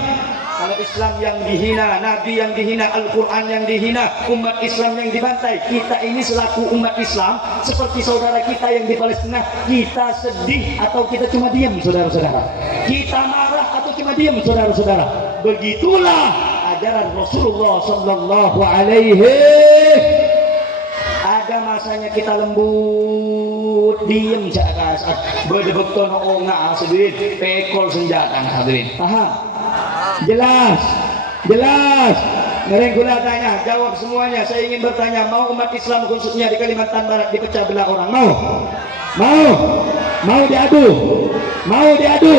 Kalau Islam yang dihina, Nabi yang dihina, Al-Quran yang dihina, umat Islam yang dibantai. Kita ini selaku umat Islam seperti saudara kita yang di Palestina. Kita sedih atau kita cuma diam, saudara-saudara? Kita marah atau cuma diam, saudara-saudara? Begitulah ajaran Rasulullah sallallahu alaihi. Ada masanya kita lembut, diem saat berdebek tono onga sedih, pekol senjata hadirin. Paham? Jelas, jelas. Mereka gula tanya, jawab semuanya. Saya ingin bertanya, mau umat Islam khususnya di Kalimantan Barat dipecah belah orang? Mau? Mau? Mau diadu? Mau diadu?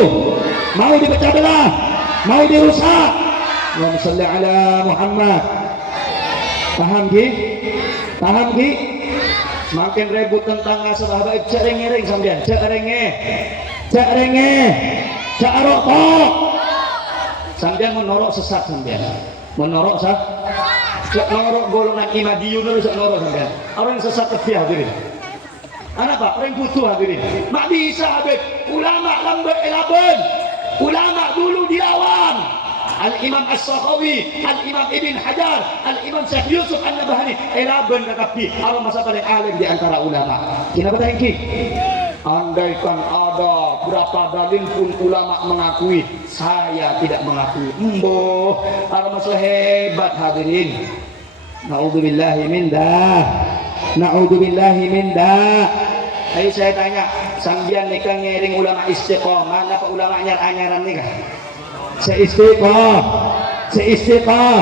Mau dipecah belah? Mau dirusak? Allahumma shalli ala Muhammad. Paham Ki? Paham Ki? Semakin rebut tentang asal habaib cek reng-reng sampean, cek renge. Cek renge. Cek rokok. Sampean menorok sesat sampean. Menorok sah. Cek norok golongan Imadiyun dulu cek norok sampean. Orang sesat tepi hadirin. Anak Pak, orang butuh hadirin. Mak bisa habib. Ulama lambat elaban. Ulama dulu dilawan. Al-Imam As-Sakhawi, Al-Imam Ibn Hajar, Al-Imam Syekh Yusuf An-Nabhani, elaban tetapi Allah masa paling alim di antara ulama. Kenapa tangki? Andaikan ada berapa dalil pun ulama mengakui, saya tidak mengakui. Emboh, Allah masa hebat hadirin. Na'udzubillahi min dah. Na'udzubillahi min dah. Ayo saya tanya, sambian nikah ngering ulama istiqomah, apa ulama anyar-anyaran nikah? Seistiqah, seistiqah.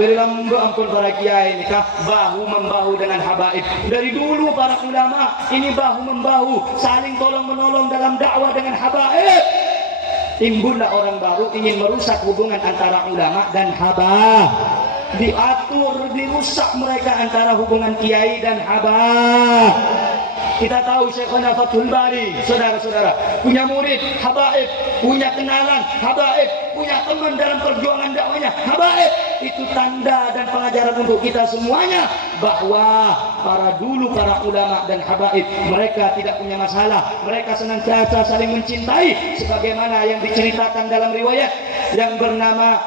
Dari lambu ampun para kiai nikah bahu membahu dengan habaib. Dari dulu para ulama ini bahu membahu, saling tolong menolong dalam dakwah dengan habaib. Timbullah orang baru ingin merusak hubungan antara ulama dan habaib. Diatur, dirusak mereka antara hubungan kiai dan habaib. Kita tahu Syekhana Fathul Bari, saudara-saudara, punya murid habaib, punya kenalan habaib, punya teman dalam perjuangan dakwahnya habaib. Itu tanda dan pengajaran untuk kita semuanya bahwa para ulama dan habaib mereka tidak punya masalah, mereka senantiasa saling mencintai sebagaimana yang diceritakan dalam riwayat yang bernama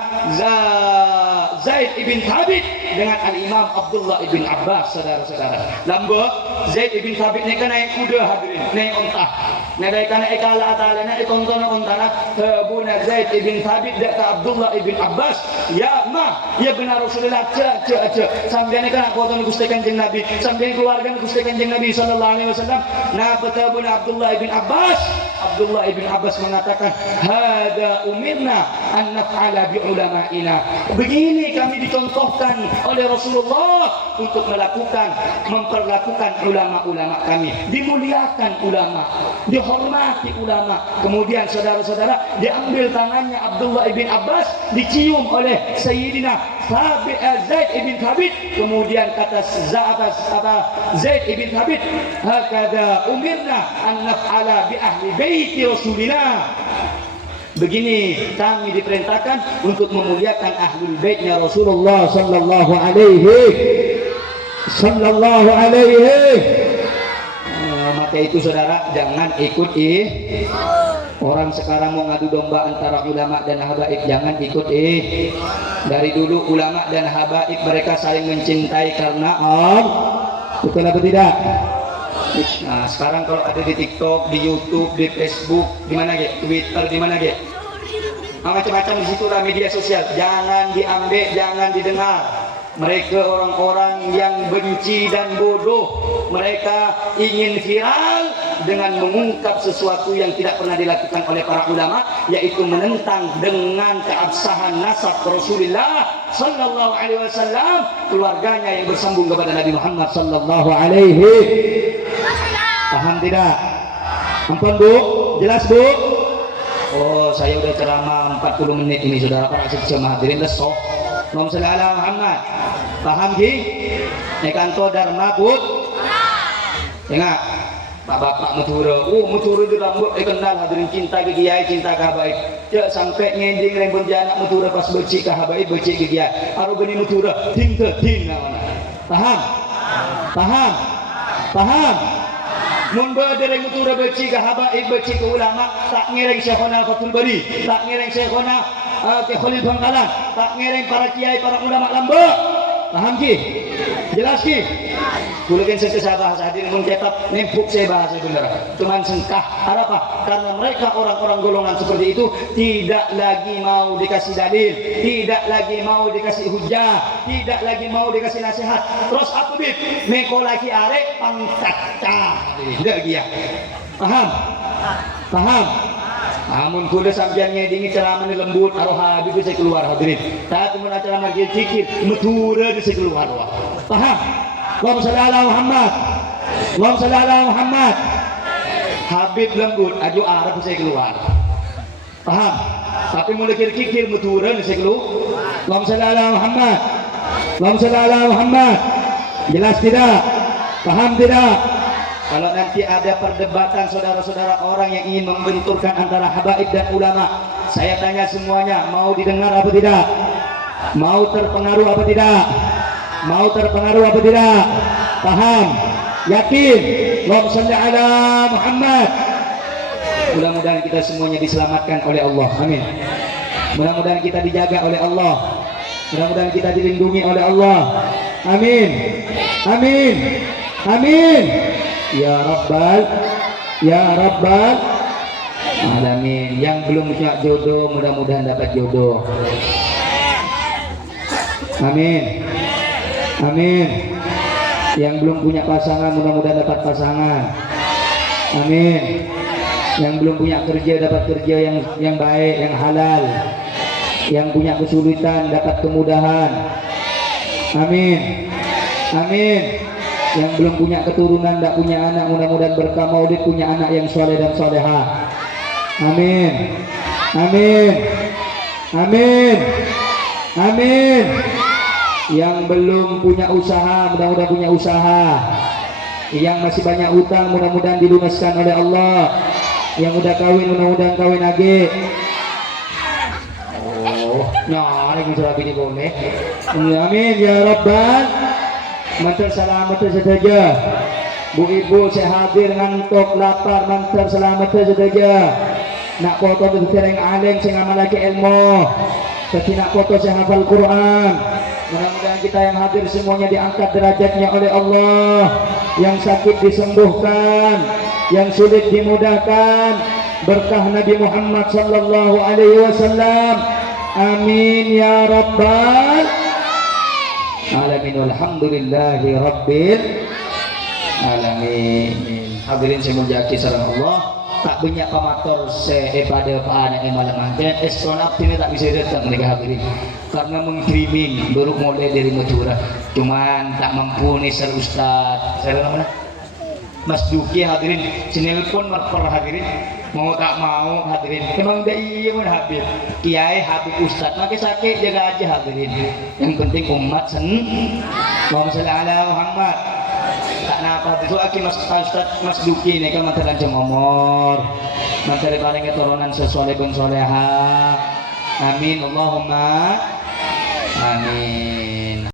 Zaid ibn Thabit dengan Al-Imam Abdullah ibn Abbas, saudara-saudara. Lambo Zaid ibn Thabit ni kan naik kuda hadirin, naik unta. Nah dari kana ikala atala naik kontona ontana buna Zaid ibn Thabit dak Abdullah ibn Abbas, ya ma, ya benar Rasulullah ce sambil ni kan foto Gusti Kanjeng Nabi, sambil keluarga Gusti Kanjeng Nabi sallallahu alaihi wasallam. Nah betabuna Abdullah ibn Abbas, Abdullah ibn Abbas mengatakan, "Hada umirna an naf'ala bi ulama'ina." Begini kami dicontohkan oleh Rasulullah untuk memperlakukan ulama-ulama kami. Dimuliakan ulama, dihormati ulama. Kemudian saudara-saudara, diambil tangannya Abdullah ibn Abbas, dicium oleh Sayyidina Zaid ibn Thabit. Kemudian kata Zaid ibn Thabit, "Hakada umirna an naf'ala bi ahli baiti Rasulina." Begini kami diperintahkan untuk memuliakan ahlul baitnya Rasulullah sallallahu alaihi. Maka itu saudara jangan ikut orang sekarang mau ngadu domba antara ulama dan habaib, jangan ikut Dari dulu ulama dan habaib mereka saling mencintai karena Allah. Betul atau tidak? Nah, sekarang kalau ada di TikTok, di YouTube, di Facebook, di mana ge? Twitter, di mana ge? Macam-macam di situ lah media sosial. Jangan diambil, jangan didengar. Mereka orang-orang yang benci dan bodoh. Mereka ingin viral dengan mengungkap sesuatu yang tidak pernah dilakukan oleh para ulama, yaitu menentang dengan keabsahan nasab Rasulullah sallallahu alaihi wasallam, keluarganya yang bersambung kepada Nabi Muhammad sallallahu alaihi. Paham tidak? Ampun Bu, jelas Bu? Oh, saya udah ceramah 40 menit ini saudara para jemaah hadirin lesoh. Allahumma shalli ala Muhammad. Paham Ki? Nekanto Dharma Put. Tengok. Pak Bapak Matura. Matura di rambut kenal hadirin cinta ke kiai, cinta ke habaib. Cek sampai ngending rembun anak Matura pas becik ke habaib, becik ke kiai. Aru geni Matura ting ke ting namanya. Paham? Paham? Paham? Mun berdereng Matura becik ke habaib, becik ke ulama, tak ngereng Syekhona Fathul Bari, tak ngereng Syekhona ke Khalil Bangkalan, tak ngereng para kiai, para ulama Lombok. Paham Ki? Jelas Ki? Kulikin saya bahasa hadirin mencetak nempuk saya bahasa benar. Cuman sengkah. Apa? Karena mereka orang-orang golongan seperti itu tidak lagi mau dikasih dalil, tidak lagi mau dikasih hujah, tidak lagi mau dikasih nasihat. Terus apa bib? Mekolaki arek pangkaca. Tidak dia. Paham? Paham? Namun kuda sampean ngedingi ceramah lembut aroha habis bisa keluar hadirin. Tapi mun acara margi zikir metura bisa keluar. Paham? Allahumma shalli ala Muhammad. Allahumma shalli ala Muhammad. Habib lembut aju arah bisa keluar. Paham? Tapi mulai kikir metura bisa keluar. Allahumma shalli ala Muhammad. Allahumma shalli ala Muhammad. Jelas tidak? Paham tidak? Kalau nanti ada perdebatan saudara-saudara orang yang ingin membenturkan antara habaib dan ulama, saya tanya semuanya, mau didengar apa tidak? Mau terpengaruh apa tidak? Mau terpengaruh apa tidak? Paham? Yakin? Allahumma shalli ala Muhammad. Mudah-mudahan kita semuanya diselamatkan oleh Allah. Amin. Mudah-mudahan kita dijaga oleh Allah. Mudah-mudahan kita dilindungi oleh Allah. Amin. Amin. Amin. Ya Rabbal Alamin. Yang belum punya jodoh mudah-mudahan dapat jodoh. Amin. Amin. Yang belum punya pasangan mudah-mudahan dapat pasangan. Amin. Yang belum punya kerja dapat kerja yang baik, yang halal. Yang punya kesulitan dapat kemudahan. Amin. Amin. Yang belum punya keturunan, tidak punya anak, mudah-mudahan berkah maulid punya anak yang soleh dan solehah. Amin. Amin. Amin. Amin. Yang belum punya usaha, mudah-mudahan punya usaha. Yang masih banyak utang, mudah-mudahan dilunaskan oleh Allah. Yang udah kawin, mudah-mudahan kawin lagi. Oh, nah, ini sudah bini boleh. Amin ya Rabbal. Mantar selamat saja. Bu ibu saya hadir ngantuk lapar, mantar selamat saja. Nak foto tu tereng alim saya ngamal lagi ilmu. Tapi nak foto saya hafal Quran. Mudah-mudahan kita yang hadir semuanya diangkat derajatnya oleh Allah. Yang sakit disembuhkan, yang sulit dimudahkan. Berkah Nabi Muhammad sallallahu alaihi wasallam. Amin ya Rabbal Alamin. Walhamdulillahi Rabbil Alamin. Hadirin saya mulyaki sareng Allah. Tak banyak pamator pada anak yang malam angkat astronot ini tak bisa datang mereka hadirin karena mengkriming baru mulai dari Madura. Cuman tak mampu nih Sir Ustaz. Saya mana? Mas Duki hadirin. Sinelpon per hadirin. Mau tak mau hadirin. Emang dah iya pun Habib. Kiai Habib Ustaz. Makin sakit jaga aja hadirin. Yang penting umat Allahumma shalli ala Muhammad. Tak napa itu aki Mas Duki ini kan mantan cemomor. Mantan paling keturunan sesuai ben soleha. Amin Allahumma. Amin.